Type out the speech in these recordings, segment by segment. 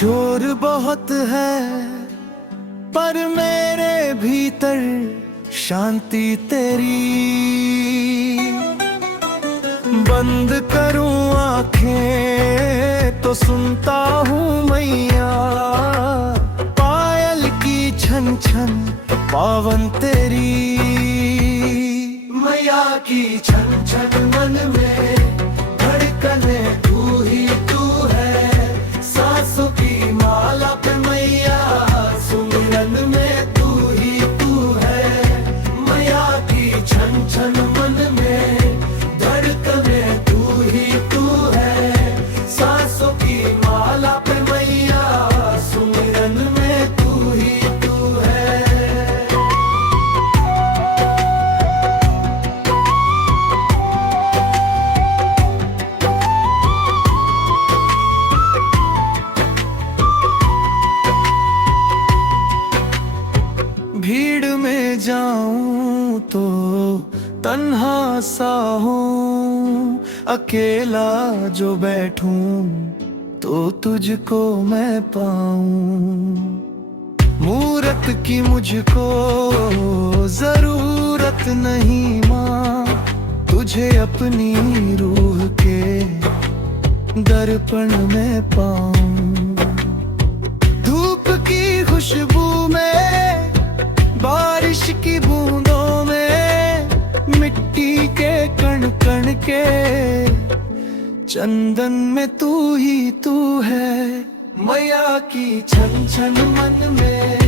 शोर बहुत है पर मेरे भीतर शांति तेरी। बंद करूं आंखें तो सुनता हूँ मैया, पायल की छन छन पावन तेरी। मैया की छन छन मन में धड़कने तू ही तू है। सांसों की माला पे मैया सुमिरन में तू ही तू है। मैया की छन छन मन में धड़कने तू ही तू है। सांसों की माला पे मैया सुमिरन में तू ही तू है। भीड़ में जाऊं तो तन्हा सा हूँ, अकेला जो बैठूं तो तुझको मैं पाऊं। मूरत की मुझको जरूरत नहीं माँ, तुझे अपनी रूह के दर्पण में पाऊं। धूप की खुशबू में, बारिश की बूंदों में, मिट्टी के कण कण के चंदन में तू ही तू है। मैया की छन छन मन में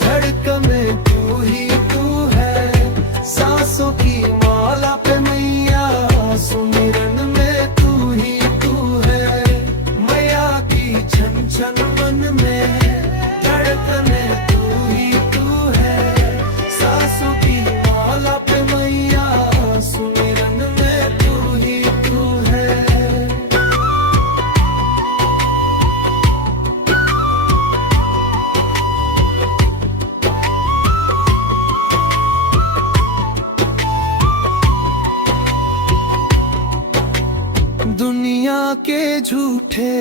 धड़कन में तू ही तू है। सांसों की माला पे मैया सुमिरन में तू ही तू है। मैया की छन छन मन में धड़कन में तू ही तू है। सांसों की माला पे मैया सुमिरन में तू ही तू है। दुनिया के झूठे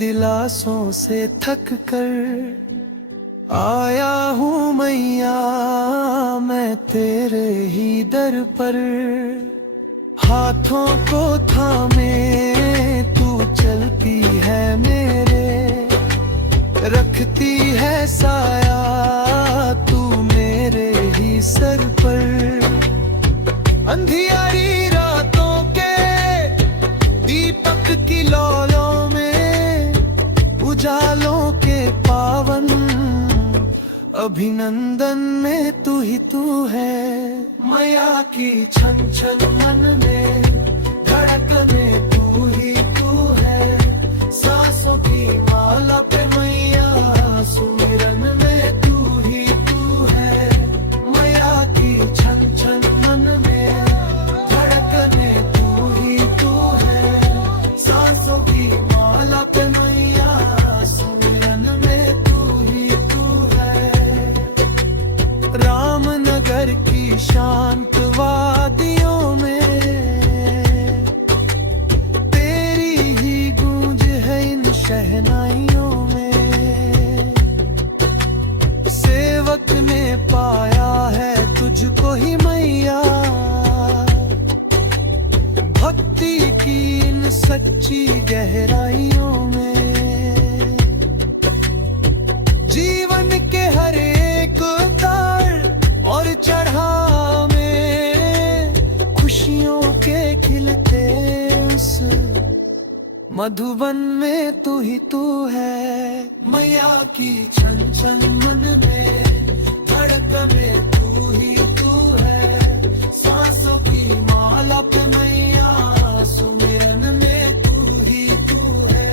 दिलासों से थक कर आया हूँ मैया मैं तेरे ही दर पर। हाथों को थामे तू चलती है मेरे, रखती है साया तू मेरे ही सर पर। अंधियारी रातों के दीपक की लौलों में, उजालों के पावन अभिनंदन में तू ही तू है। मैया की छन छन मन में धड़कने तू ही तू है। सांसों की माला पे मैया सुमिरन में तू ही तू है। मैया की छन छन मन में धड़कने तू ही तू है। सांसों की माला पे मैया सुमिरन में तू ही तू है। रामनगर की शांत वादियों में तेरी ही गूंज है इन शहनाइयों में। सेवक ने पाया है तुझको ही मैया, भक्ति की इन सच्ची गहराइयों में। जीवन के हर एक उतार और चढ़ाव में खुशियों के खिलते उस मधुबन में तू ही तू है। मैया की छन छन मन में धड़कन में तू ही तू है। सांसों की माला पे मैया सुमिरन में तू ही तू है।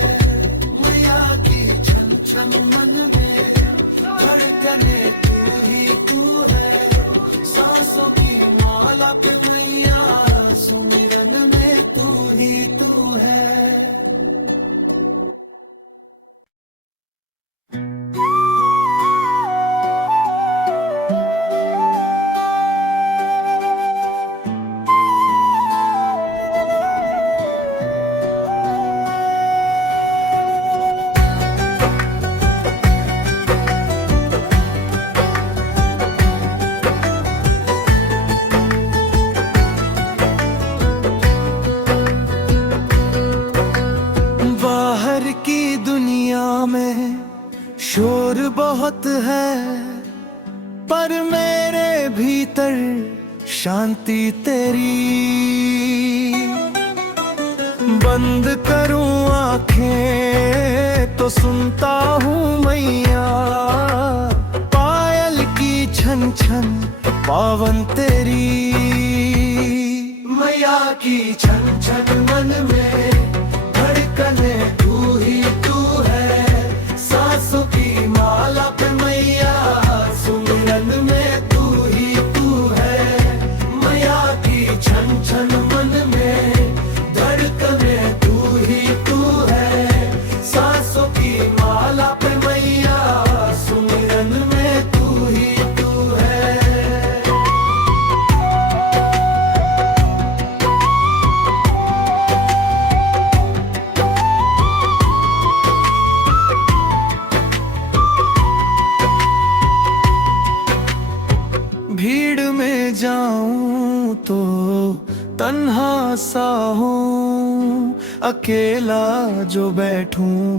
मैया की छन छन मन में धड़कने तू ही तू है। सांसों की माला पे मैया सुमिरन में तू ही तू है। बाहर की दुनिया में शोर बहुत है, पर मेरे भीतर शांति तेरी। बंद करूं आंखें तो सुनता हूँ मैया, पायल की छन छन पावन तेरी। मैया की छन छन मन में धड़कने तू ही तू है, सांसों की माला पे मैया सुमिरन में तू ही तू है। मैया की छन छन मन में धड़कने तू ही तू है, सांसों की माला पे मैया सुमिरन में तू ही तू है। भीड़ में जाऊं तो तन्हा सा हूँ, अकेला जो बैठूं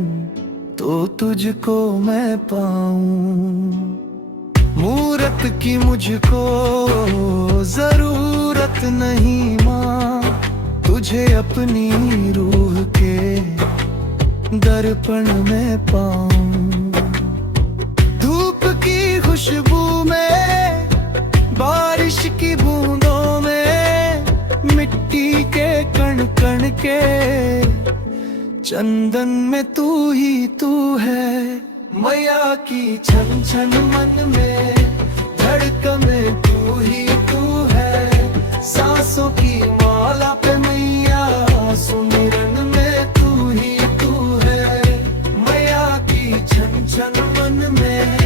तो तुझको मैं पाऊं। मूरत की मुझको जरूरत नहीं माँ, तुझे अपनी रूह के दर्पण में पाऊं। धूप की खुशबू में, बारिश की बूंदों में, मिट्टी के कण कण के चंदन में तू ही तू है। मैया की छन छन मन में धड़कन में तू ही तू है, सांसों की माला पे मैया सुमिरन में तू ही तू है। मैया की छन छन मन में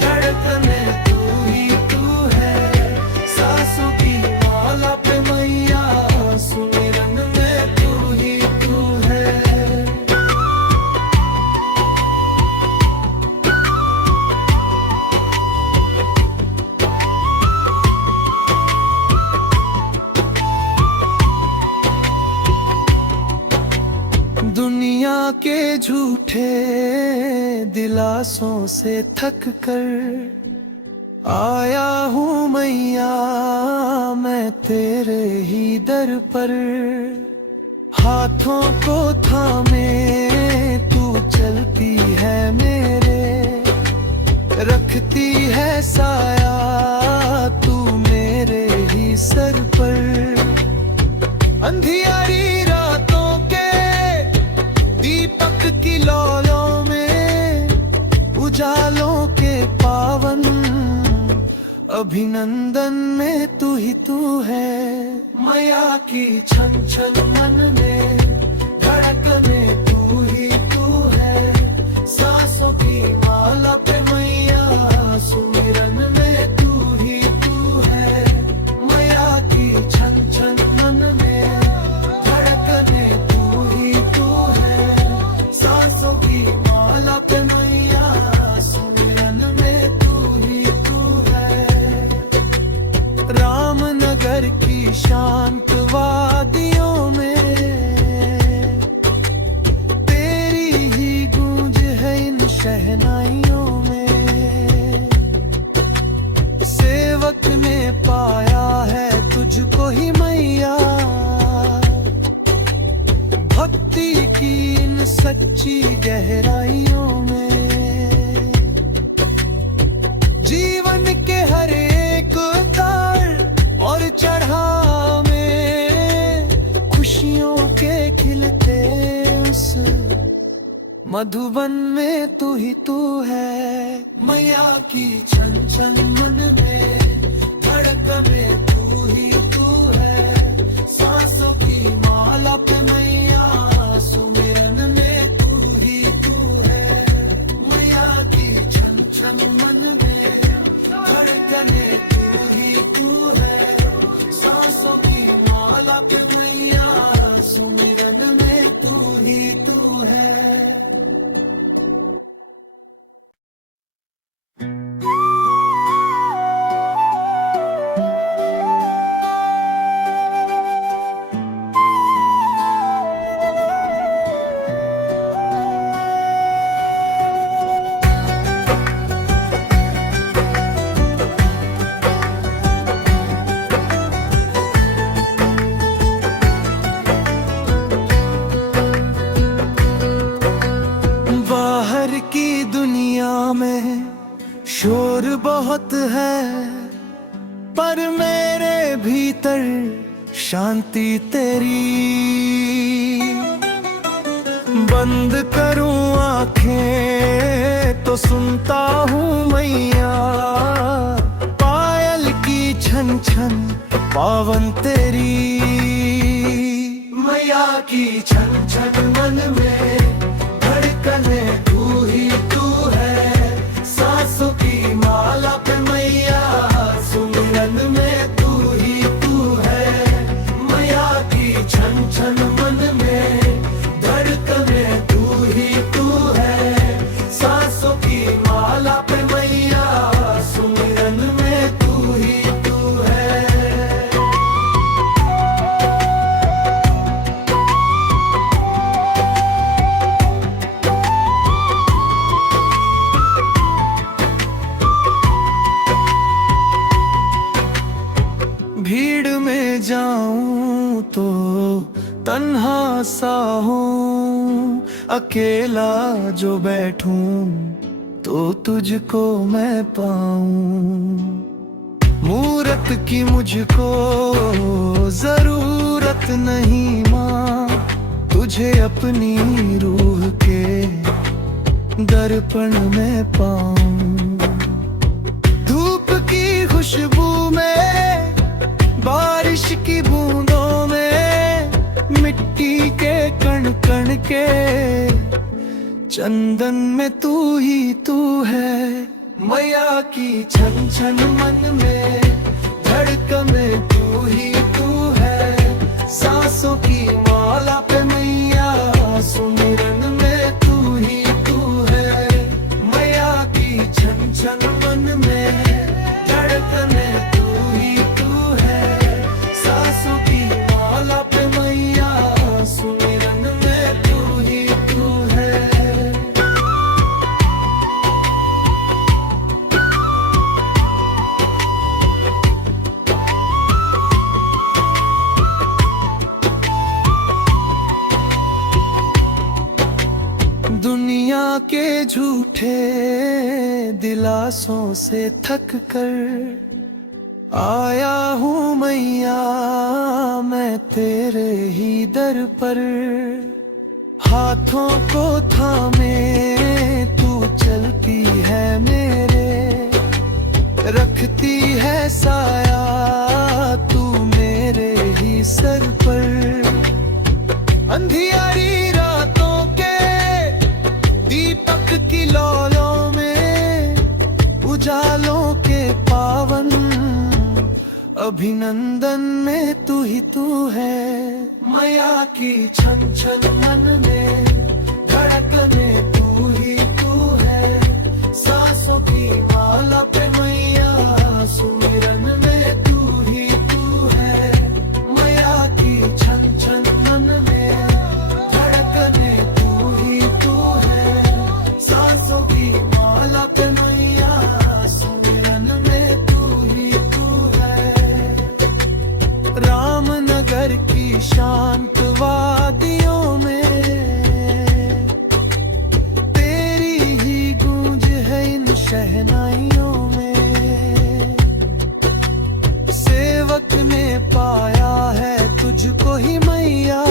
धड़कन में तू ही तू है, सांसों की माला पे मैया सुमिरन में तू ही तू है। दुनिया के झूठे दिलासों से थक कर आया हूँ मैया मैं तेरे ही दर पर। हाथों को थामे तू चलती है मेरे, रखती है साया तू मेरे ही सर पर। अंधियारी रातों के दीपक की लौलों में, उजालों के पावन अभिनंदन में तू ही तू है। मैया की छन छन मन में धड़कने तू ही तू है, सांसों की माला पे मैया सुमिरन में तू ही तू है। मैया की छन छन मन में धड़कने तू ही तू है, सांसों की माला पे मैया सुमिरन में तू ही तू है। रामनगर की शांत वादियों में तेरी ही गूंज है इन शहनाइयों में। सेवक ने पाया है तुझको ही मैया, भक्ति की इन सच्ची गहराइयों में। जीवन के हर एक उतार और चढ़ाव में खुशियों के खिलते उस मधुबन में तू ही तू है। मैया की छन छन मन में धड़कने तू ही तू है, सांसों की माला पे मैया सुमिरन में तू ही तू है। मैया की छन छन मन में धड़कने तू ही तू है, सांसों की माला पे मैया सुमिरन में तू ही तू है। बाहर की दुनिया में शोर बहुत है, पर मेरे भीतर शांति तेरी। बंद करूं आंखें तो सुनता हूँ मैया, पायल की छन छन पावन तेरी। मैया की छन छन मन में धड़कने तू ही तू है, सांसों की माला पे मैया सुमिरन में तू ही तू है। मैया की छन छन मन में धड़कने तू ही तू है, सांसों की माला पे मैया सुमिरन में तू ही तू है। भीड़ में जाऊं तो तन्हा सा हूँ, अकेला जो बैठूं तो तुझको मैं पाऊं। मूरत की मुझको जरूरत नहीं माँ, तुझे अपनी रूह के दर्पण में पाऊं। धूप की खुशबू में, बारिश की बूंदों में, मिट्टी के कण कण के चंदन में तू ही तू है। मैया की छन छन मन में धड़कन में तू ही तू है, सांसों की माला पे मैया सुमिरन में तू ही तू है। मैया की छन छन मन में धड़कन में तू ही तू है, सांसों की माला पे मैया सुमिरन में तू ही तू है। दुनिया के झूठे दिलासों से थक कर आया हूँ मैया मैं तेरे ही दर पर। हाथों को थामे तू चलती है मेरे, रखती है साया तू मेरे ही सर पर। अंधियारी रातों के दीपक की लौलों में, उजालों के पावन अभिनंदन में तू ही तू है। मैया की छन छन मन में धड़कने तू ही तू है, सांसों की माला पे मैया सुमिरन में तू ही तू है। मैया की छन छन मन में धड़कने तू ही तू है, सांसों की माला पे मैया सुमिरन में तू ही तू है। रामनगर की शांत वादियों में तेरी ही गूंज है, इन शहनाइयों में सेवक ने पाया है तुझको ही मैया।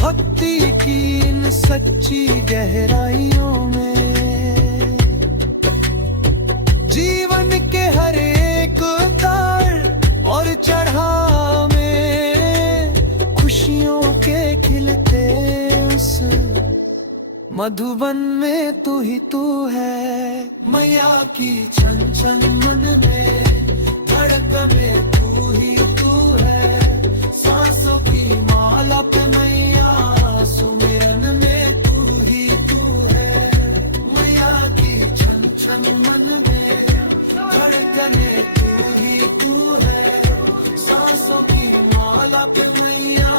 भक्ति की इन सच्ची गहराइयों में जीवन के हर एक उतार और चढ़ाव में खुशियों के खिलते उस मधुबन में तू ही तू है। मैया की छन छन मन में धड़कने तू ही तू है, सांसों की माला पे मैया सुमिरन में तू ही तू है। मैया की छन छन मन में धड़कने तू ही तू है, सांसों की माला पे मैया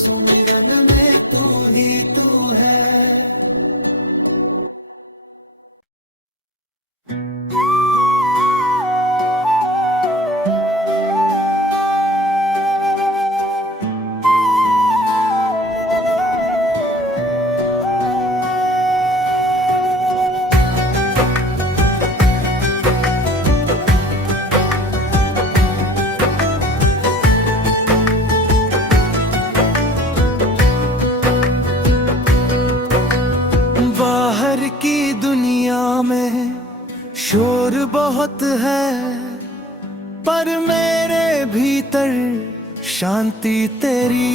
सुमिरन में तू ही तू है। बहुत है, पर मेरे भीतर शांति तेरी।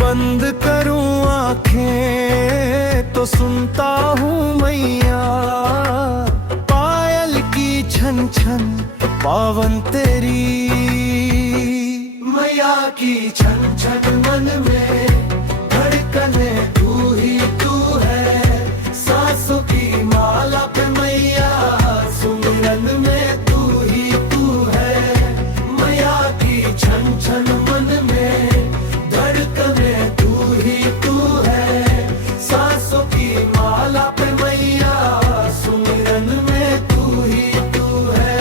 बंद करूं आंखें तो सुनता हूँ मैया, पायल की छन छन पावन तेरी। मैया की छन छन मन में धड़कने तू ही तू है, सांसों की माला पे मैया सुमिरन में तू ही तू है। मैया की छन छन मन में धड़कने तू ही तू है, सांसों की माला पे मैया सुमिरन में तू ही तू है।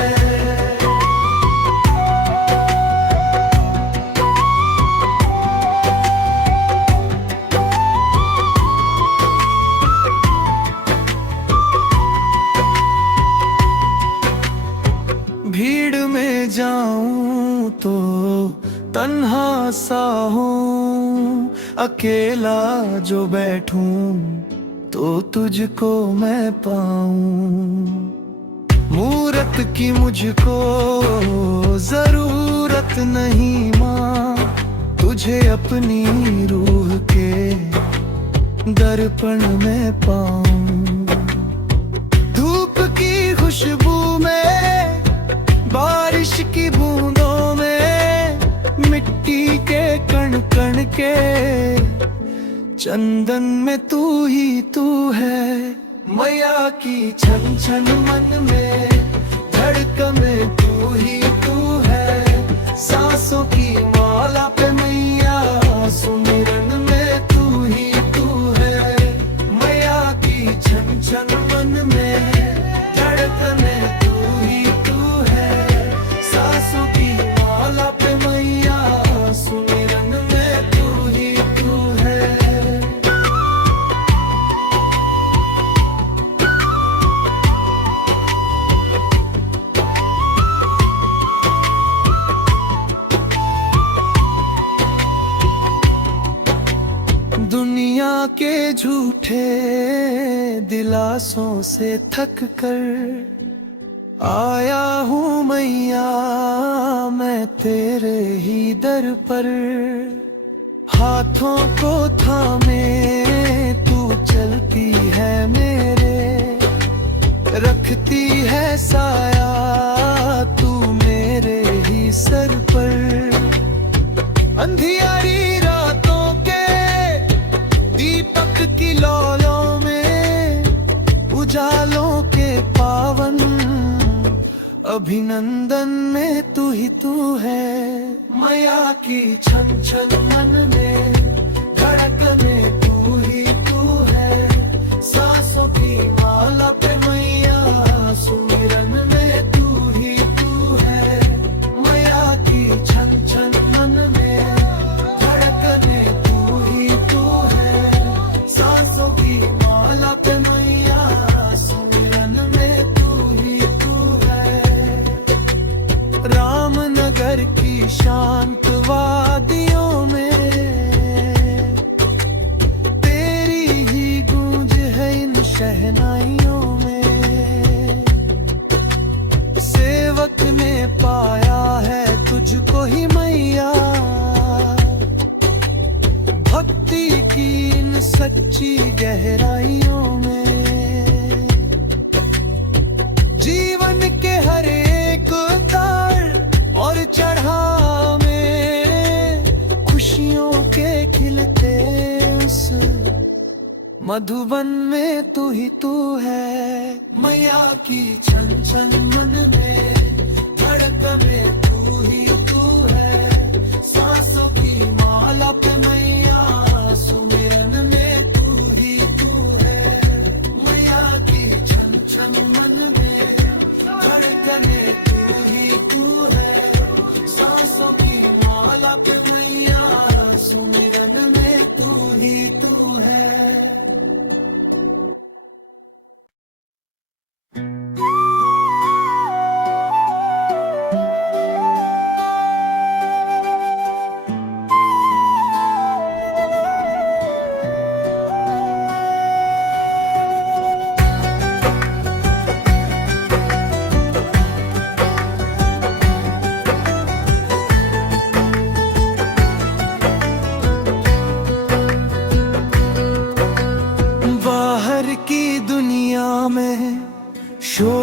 भीड़ में जाऊं तो तन्हा सा हूँ, अकेला जो बैठूं तो तुझको मैं पाऊं। मूरत की मुझको जरूरत नहीं माँ, तुझे अपनी रूह के दर्पण में पाऊं। धूप की खुशबू में, बारिश की बूंदों में, मिट्टी के कण कण के चंदन में तू ही तू है। मैया की छन छन मन में धड़कन में तू ही तू है, सांसों की माला पे मैया सुमिरन में तू ही तू है। मैया की छन छन मन में धड़कन में तू ही तू है, सांसों की माला पे मैया सुमिरन में तू ही तू है। दुनिया के झूठे दिलासों से थक कर आया हूँ मैया मैं तेरे ही दर पर। हाथों को थामे तू चलती है मेरे, रखती है साया तू मेरे ही सर पर। अंधियारी रातों के दीपक की लौलों में, उजालों के पावन अभिनंदन में तू ही तू है। मैया की छन छन मन में धड़कने तू ही तू है, सांसों की माला पे मैया सुमिरन में तू ही तू है। मैया की छन छन मन में धड़कने तू ही तू है, सांसों की माला पे मैया सुमिरन में तू ही तू है। रामनगर की शांत वादियों में तेरी ही गूंज है, इन शहनाइयों में सेवक ने पाया है तुझको ही मैया। भक्ति की इन सच्ची गहराइयों में जीवन के हर एक उतार और चढ़ाव में खुशियों के खिलते उस मधुबन में तू ही तू है। मैया की छन छन मन में धड़कने तू ही तू है, सांसों की माला पे मैया सुमिरन में तू ही तू है। मैया की छन छन मन में धड़कने तू ही तू है, सांसों की माला पे मैया सुमिरन में तू ही तू है।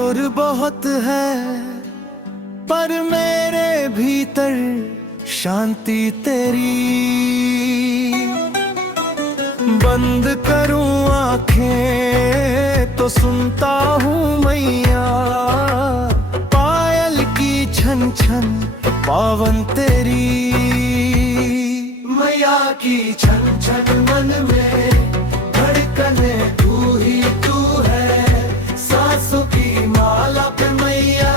शोर बहुत है पर मेरे भीतर शांति तेरी। बंद करूं आंखें तो सुनता हूँ मैया, पायल की छन छन पावन तेरी। मैया की छन छन मन में धड़कने तू ही तू है, सांसों की माला पे मैया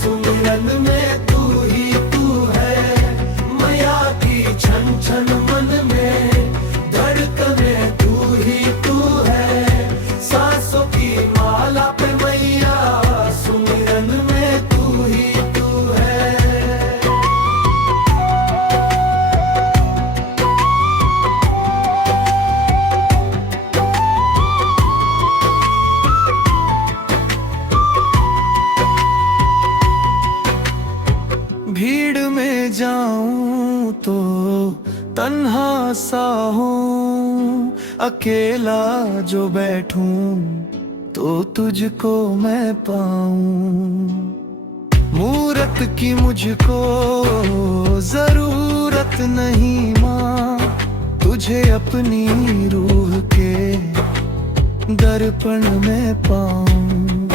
सुमिरन में तू ही तू है। मैया की छन छन मन में धड़कने तू ही तू है, सांसों की माला पे मैया सुमिरन में तू ही तू है। भीड़ में जाऊं तो तन्हा सा हूँ, अकेला जो बैठूं तो तुझको मैं पाऊं। मूरत की मुझको जरूरत नहीं माँ, तुझे अपनी रूह के दर्पण में पाऊं।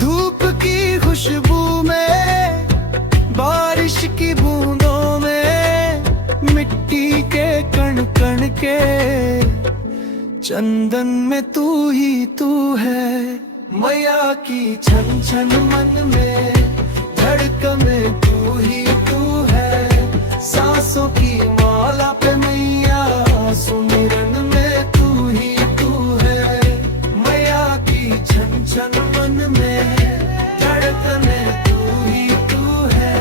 धूप की खुशबू में, बारिश की बूंदों में, मिट्टी के कण कण के चंदन में तू ही तू है। मैया की छन छन मन में धड़कन में तू ही तू है, सांसों की माला पे मैया सुमिरन में तू ही तू है। मैया की छन छन मन में धड़कन में तू ही तू है,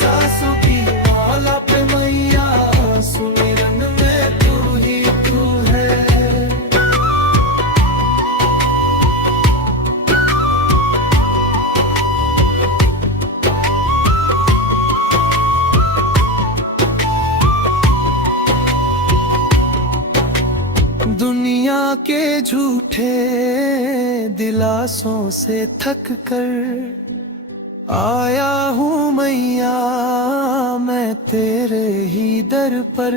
सांसों की माला पे मैया सुमिरन में तू ही तू है। दुनिया के झूठे दिलासों से थक कर आया हूँ मैया मैं तेरे ही दर पर।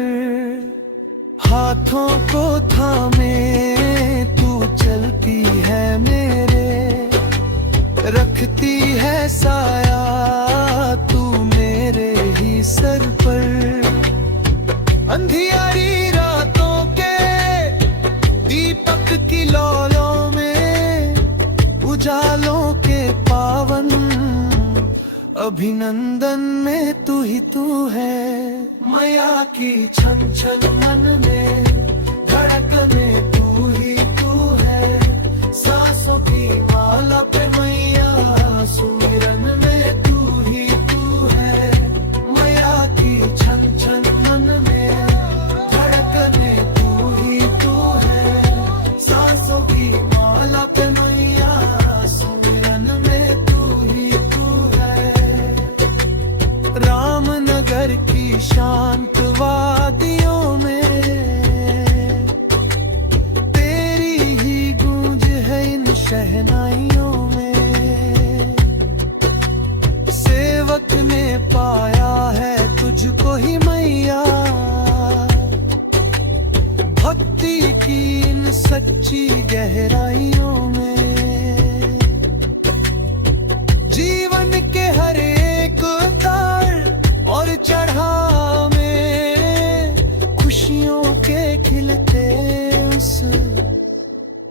हाथों को थामे तू चलती है मेरे, रखती है साया तू मेरे ही सर पर। अंधियारी रातों के दीपक की लौलों में, उजालों के पावन अभिनंदन में तू ही तू है। मैया की छन छन मन में धड़कने तू ही तू है, सांसों की माला पे मैया सुमिरन में तू ही तू है। मैया की छन छन मन में धड़कने तू ही तू है, सांसों की माला पे मैया सुमिरन में तू ही तू है। रामनगर की शांत वादियों में तेरी ही गूंज है इन शहनाइयों में। सेवक ने पाया है तुझको ही मैया, भक्ति की इन सच्ची गहराइयों में। जीवन के हर एक उतार और चढ़ाव में खुशियों के खिलते उस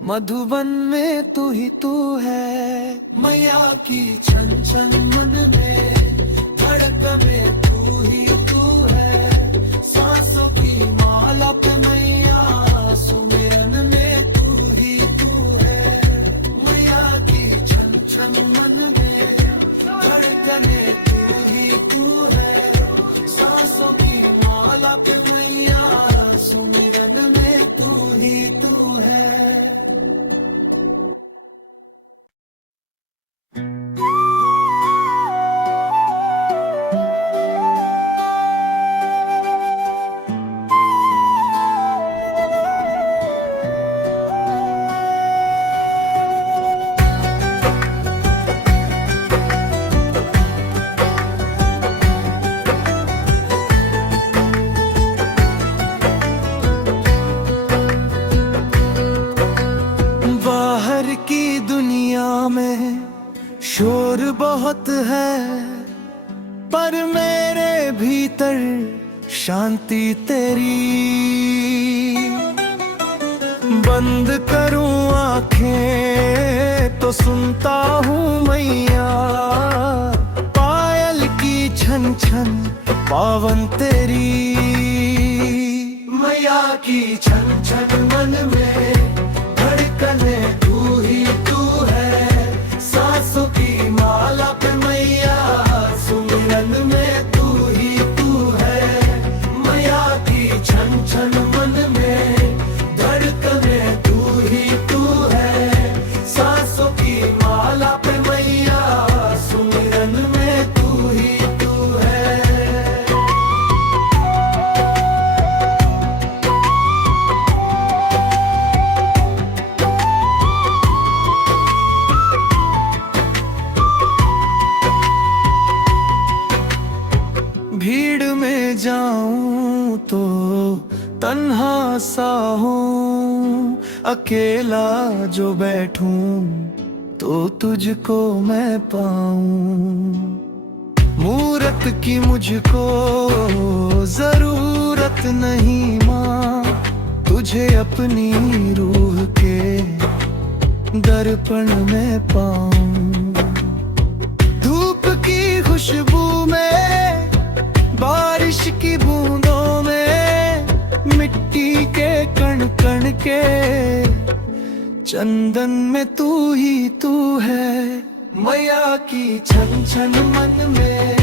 मधुबन में तू ही तू है। मैया की छन छन मन में धड़कने तू ही तू है, सांसों की माला पे मैया सुमिरन में तू ही तू है। मैया की छन छन मन में धड़कने तू ही तू है, सांसों की माला पे मैया सुमिरन में तू ही तू है। बात है, पर मेरे भीतर शांति तेरी। बंद करूं आंखें तो सुनता हूँ मैया, पायल की छन छन पावन तेरी। मैया की छन छन मन में धड़कने तू ही तू है, सांसों की माला पे मैया सुमिरन में तू ही तू है। मैया की छन छन मन में धड़कने तू ही तू है, सांसों की माला पे मैया सुमिरन में तू ही तू है। भीड़ में जाऊं तो तन्हा सा हूँ, अकेला जो बैठूं तो तुझको मैं पाऊं। मूरत की मुझको जरूरत नहीं माँ, तुझे अपनी रूह के दर्पण में पाऊं। धूप की खुशबू में, बारिश की बूंदों में, मिट्टी के कण कण के चंदन में तू ही तू है। मैया की छन छन मन में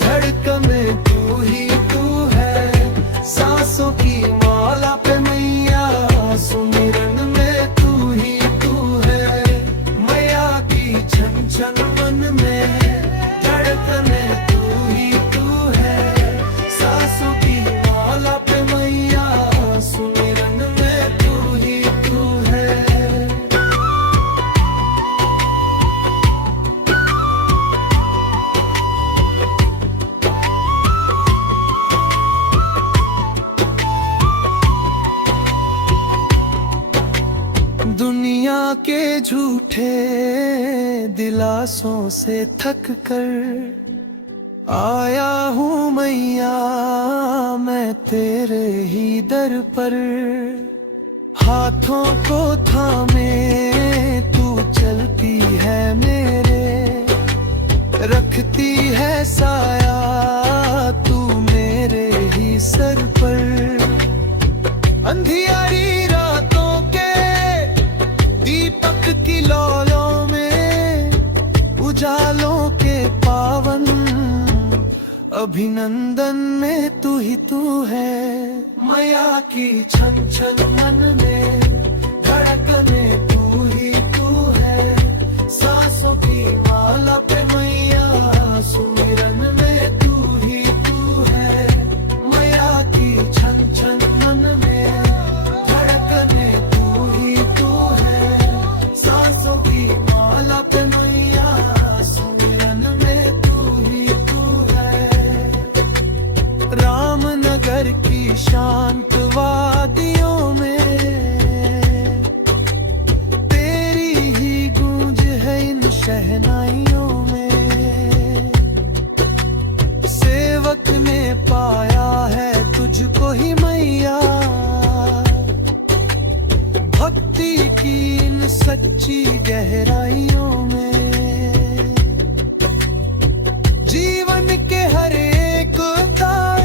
धड़कन में तू ही तू है, सांसों की माला पे मैया सुमिरन में तू ही तू है। मैया की छन छन मन में धड़कन में तू ही तू है, सांसों की माला पे मैया सुमिरन में तू ही तू है। दुनिया के झूठे दिलासों से थक कर आया हूँ मैया मैं तेरे ही दर पर। हाथों को थामे तू चलती है मेरे, रखती है साया तू मेरे ही सर पर। अंधियारी रातों के दीपक की लौलों में, उजालों के पावन अभिनंदन में तू ही तू है। मैया की छन छन मन में धड़कने तू ही तू है, सांसों की माला पे मैया सुमिरन में तू ही तू है। मैया की छन छन मन में धड़कने तू ही तू है, सांसों की माला पे मैया सुमिरन में तू ही तू है। रामनगर की शांत वादियों में तेरी ही गूंज है, इन शहनाइयों में सेवक ने पाया है तुझको ही मैया। भक्ति की इन सच्ची गहराइयों में, जीवन के हर एक उतार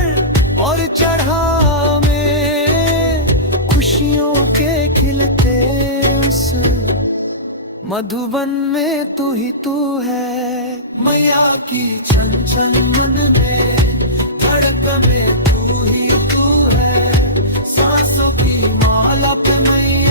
और चढ़ाव में, खुशियों के खिलते उस मधुबन में तू ही तू है। मैया की छन छन मन में धड़कन में तू ही तू है, सांसों की माला पे मैया